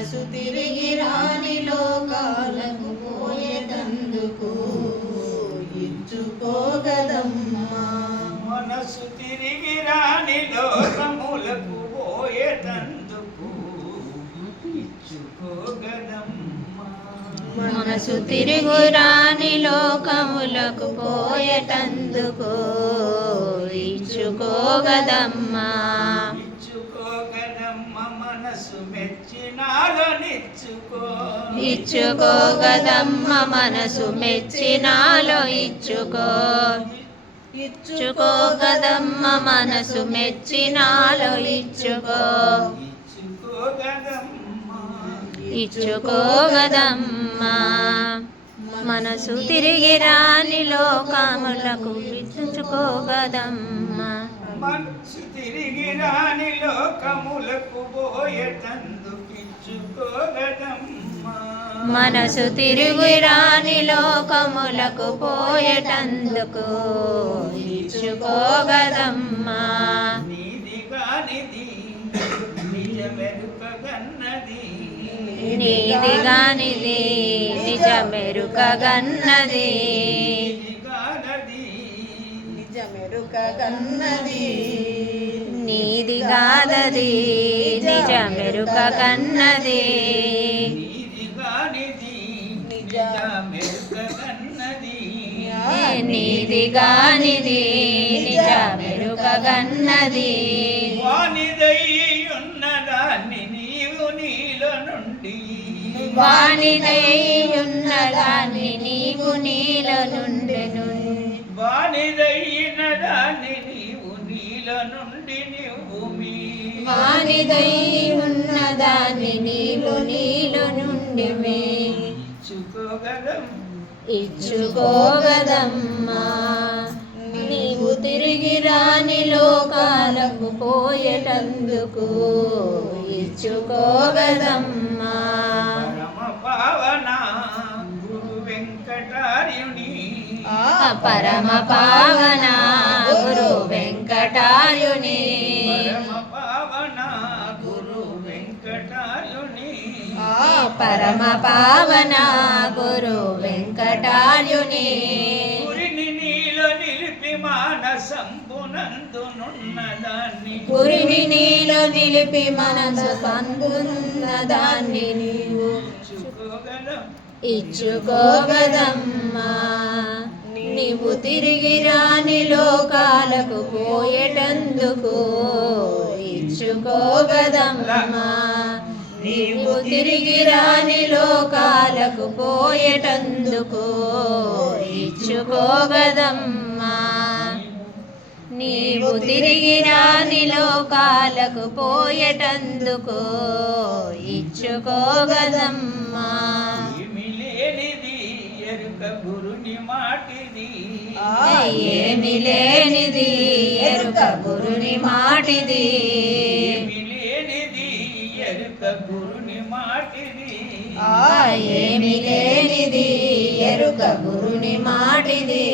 మనసు తిరిగి రాని లోకాలకు పోయేటందుకు ఇచ్చుకోగదమ్మా. మనసు తిరిగి రాని లోకములకు పోయేటందుకు ఇచ్చుకోగదమ్మా. మనసు తిరుగు రాని లోకములకు పోయేటందుకు ఇచ్చుకోగదమ్మా. ఇచ్చుకోగదమ్మా మనసు మెచ్చినాలో నిచ్చుకో. ఇచ్చుకోగదమ్మ మనసు మెచ్చినాలో ఇచ్చుకో. ఇచ్చుకోగదమ్మ మనసు మెచ్చినాలో ఇచ్చుకో. ఇచ్చుకోగదమ్మా. మనసు తిరిగి రాని లోకములకు ఇచ్చుకోగదమ్మా. మనసు తిరిగి రాని లోకములకు పోయేటందుకు ఇచ్చుకోగదమ్మా. మనసు తిరిగి రాని లోకములకు పోయేటందుకు ఇచ్చుకోగదమ్మా. నీది కానిది నిజమెరుకగన్నది. నీది గానిది నిజమెరుకగన్నది. నిజమెరుకగన్నది. నీది గాదది నిజమెరుకగన్నది. నీది గానిది నిజమెరుకగన్నది. వానిదయ్యున్నదాన్ని నీవు నీలో నుండి. వానిదయ్యున్నదాన్ని నీవు నీలో నుండెను. వానిదయ్యినదాన్ని నీవు నీలో నుండి నువ్వు వానిదయ్యున్నదాన్ని నీవు నీలో నుండి ఇచ్చుకోగదమ్మా. నీవు తిరిగి రాని లోకాలకు పోయేటందుకు ఇచ్చుకోగదమ్మా. పరమ పావన గురు వెంకటార్యుని. పరమ పావన గురు వెంకటార్యుని. గురిని నీలో నిలిపి మానసంబునందునున్నదాన్ని. గురిని నీలో నిలిపి మనసు సందున్నదాన్ని నీవు ఇచ్చుకోగదమ్మా. నీవు తిరిగి రాని లోకాలకు పోయేటందుకు ఇచ్చుకోగదమ్మా. నీవు తిరిగి రాని లోకాలకు పోయేటందుకు ఇచ్చుకోగదమ్మా. నీవు తిరిగి రాని లోకాలకు పోయేటందుకు ఇచ్చుకోగదమ్మా. గురుని మాటిది. ఏమి లేనిది ఎరుక గురుని మాటిది. గురుని మాటిది. ఏమి లేనిది ఎరుక గురుని మాటిది.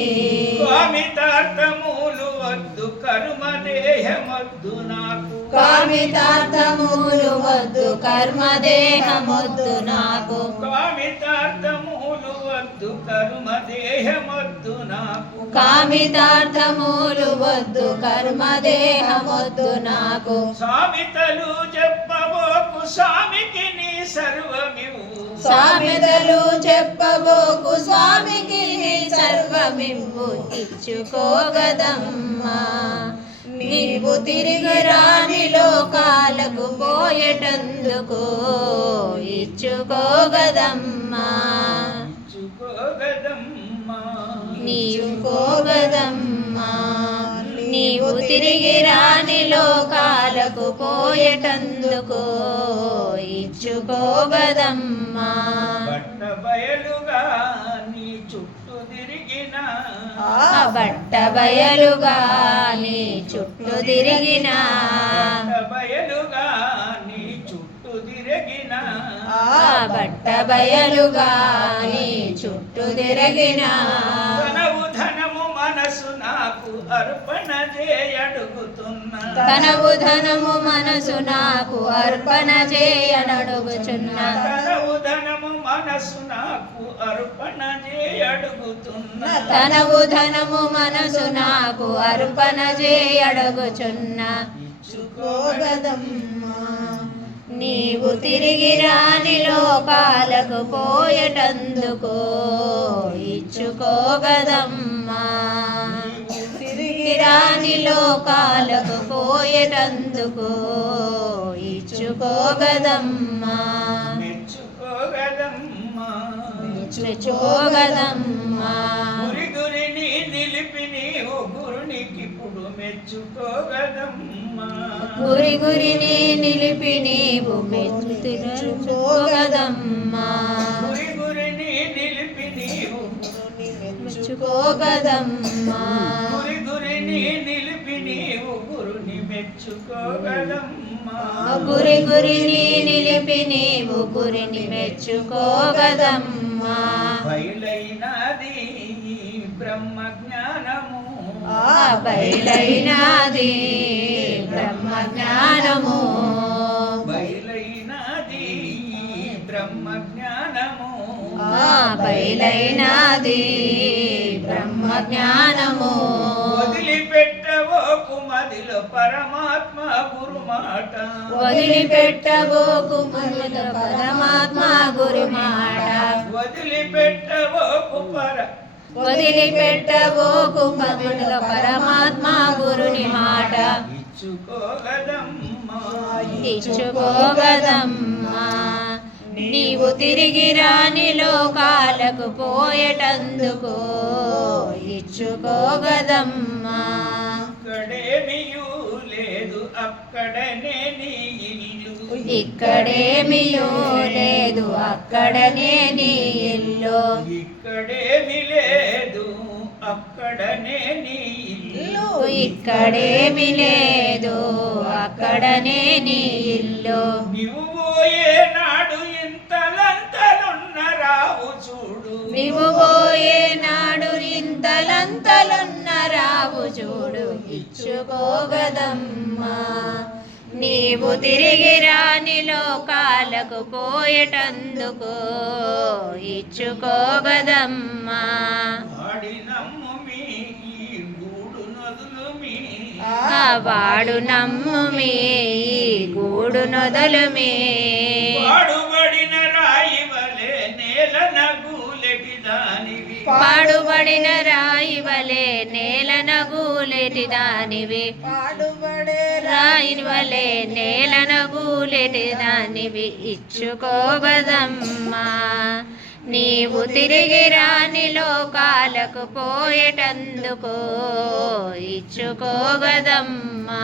కామితార్థములు వద్దు కర్మదేహమొద్దు నాకు. కామితార్థములు వద్దు కర్మదేహమొద్దు నాకు. కామితార్థములు వద్దు కర్మదేహమొద్దు నాకు. కామితార్థములు వద్దు కర్మదేహమొద్దు నాకు. సామెతలు చెప్పబోకు స్వామికి నీ సర్వమివు. సామెతలు చెప్పబోకు స్వామికి నీ సర్వమివ్వు ఇచ్చుకోగదమ్మా. నీవు తిరిగి రాని లోకాలకు పోయేటందుకు ఇచ్చుకోగదమ్మా. నీవు కోగదమ్మా. నీవు తిరిగి రాని లోకాలకు పోయేటందుకు ఇచ్చుకోగదమ్మా. బట్ట బయలుగా నీ చుట్టూ తిరిగిన. బట్ట బయలుగా నీ చుట్టూ తిరిగిన. బయలుగా నీ చుట్టూ తిరిగిన. బట్ట బయలుగా నీ చుట్టూ తిరిగిన. ధనము ధనము మనసు నాకు అర్పణ చేయడుగుతున్నా తనవు ధనము మనసు నాకు అర్పణ చేయనడుగుచున్నా తనవు ధనము మనసు నాకు అర్పణ చేయడుగుతున్నా తనవు ధనము మనసు నాకు అర్పణ చేయడుగుచున్నా ఇచ్చుకోగదమ్మా నీవు తిరిగి రాని లోకాలకు పోయటందుకు ఇచ్చుకోగదమ్మా తిరిగి రాని లోకాలకు పోయటందుకు ఇచ్చుకోగదమ్మా మెచ్చుకోగదమ్మా మెచ్చుకోగదమ్మా గురి గురిని నిలిపి నీవు గురునికిప్పుడు మెచ్చుకోగదమ్మా గురి గురిని నిలిపి నీవు మెచ్చుకోగదమ్మా గురి గురిని నిలిపి నీవు మెచ్చుకోగదమ్మా గురి గురిని నిలిపి నీవు గురుని మెచ్చుకోగదమ్మా గురి గురిని నిలిపి నీవు గురిని మెచ్చుకోగదమ్మా బయలైనది బ్రహ్మ జ్ఞానము బయలైనది బ్రహ్మ జ్ఞానము బయలైనది బ్రహ్మ జ్ఞానము బయలైనది బ్రహ్మ జ్ఞానము వదిలిపెట్టవోకు మదిలో పరమాత్మ గురు మాట వదిలిపెట్టబోకు మదిలో పరమాత్మ గురి మాట వదిలిపెట్టవోకు వదిలిపెట్టబోకు మదిలో పరమాత్మ గురుని మాట ఇచ్చుకోగదమ్మా ఇచ్చుకోగదమ్మా నీవు తిరిగి రాని లోకాలకు పోయేటందుకు ఇచ్చుకోగదమ్మా ఇక్కడేమియూ లేదు అక్కడనే నీ ఇల్లు ఇక్కడేమియో లేదు అక్కడనే నీ ఇల్లు ఇక్కడేమి లేదు అక్కడనే నీ ఇల్లు ఇక్కడేమి లేదు అక్కడనే నీ ఇల్లు నీవు పోయే నాడు ఇంతలంతలున్న రావు చూడు నీవు పోయే నాడు ఇంతలంతలున్న రావు చూడు ఇచ్చుకోగదమ్మా నీవు తిరిగి రాని లోకాలకు పోయేటందుకు ఇచ్చుకోగదమ్మా వాడినమ్ము మీ ఈ గూడు నదులు మీ వాడు నమ్ము మీ గూడు నొదలు మీ వాడుబడిన రాయి వలె నేల నగూలెటి దానివి పాడుబడిన రాయి వలె నేల నగూలెటి దానివి పాడుబడే రాయి వలె నేల నగూలెటి దానివి ఇచ్చుకోగదమ్మా నీవు తిరిగి రాని లోకాలకు పోయేటందుకు ఇచ్చుకోగదమ్మా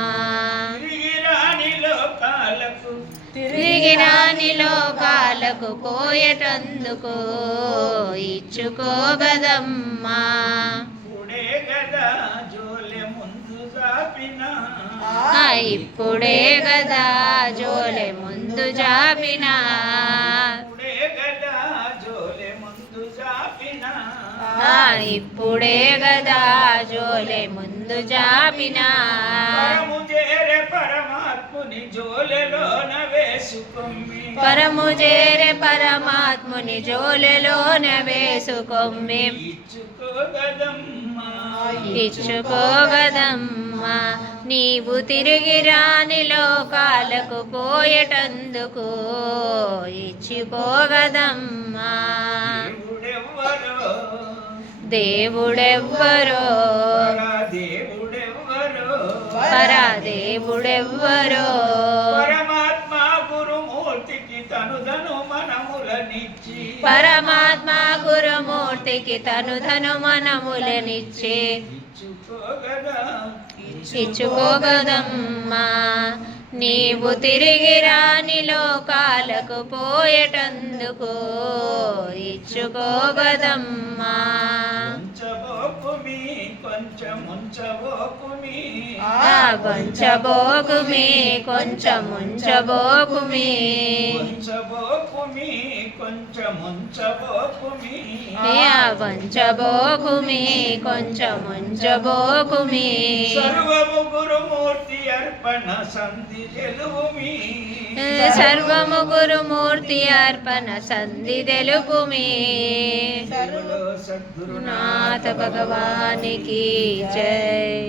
తిరిగి రాని లోకాలకు తిరిగి రాని లోకాలకు పోయేటందుకు ఇచ్చుకోగదమ్మా ఇప్పుడే గదా జోలె ముందు జాపిన ఇప్పుడే గదా జోలె ముందు జాపినా ఇప్పుడే గదా జోలె ముందు జాపిన ఇప్పుడే గదా జోలె ముందు జాపినా పరము చేరే పరమాత్ముని జోలెలోన వేసుకొమ్మి పరము చేరే పరమాత్ముని జోలెలోన వేసుకొమ్మి ఇచ్చుకోగదమ్మా ఇచ్చుకోగదమ్మా నీవు తిరిగి రాని లోకాలకు పోయేటందుకు ఇచ్చుకోగదమ్మా దేవుడెవ్వరో దేవుడెవ్వరో పరదేవుడెవ్వరో పరదేవుడెవ్వరో పరమాత్మ గురుమూర్తికి తనుదను మనములనిచ్చి పరమాత్మ గురుమూర్తికి తనుధను మనములనిచ్చే ఇచ్చుకోగదమ్మా నీవు తిరిగి రాని లోకాలకు పోయేటందుకు ఇచ్చుకోగదమ్మా ఉంచబోకుమి కొంచెం ఉంచబోకుమి కొంచెబోకుమి కొంచెం ఉంచబోకుమి ఉంచబోకుమి కొంచెం కొంచెముంచబోకుమి వంచబోకుమి కొంచెం ఉంచబోకుమి సర్వము గురుమూర్తి అర్పణ సంధి తెలుగుమి సర్వము గురుమూర్తి అర్పణ సంధి తెలుపుమి సద్గురునాథ నాథ భగవానికి జై.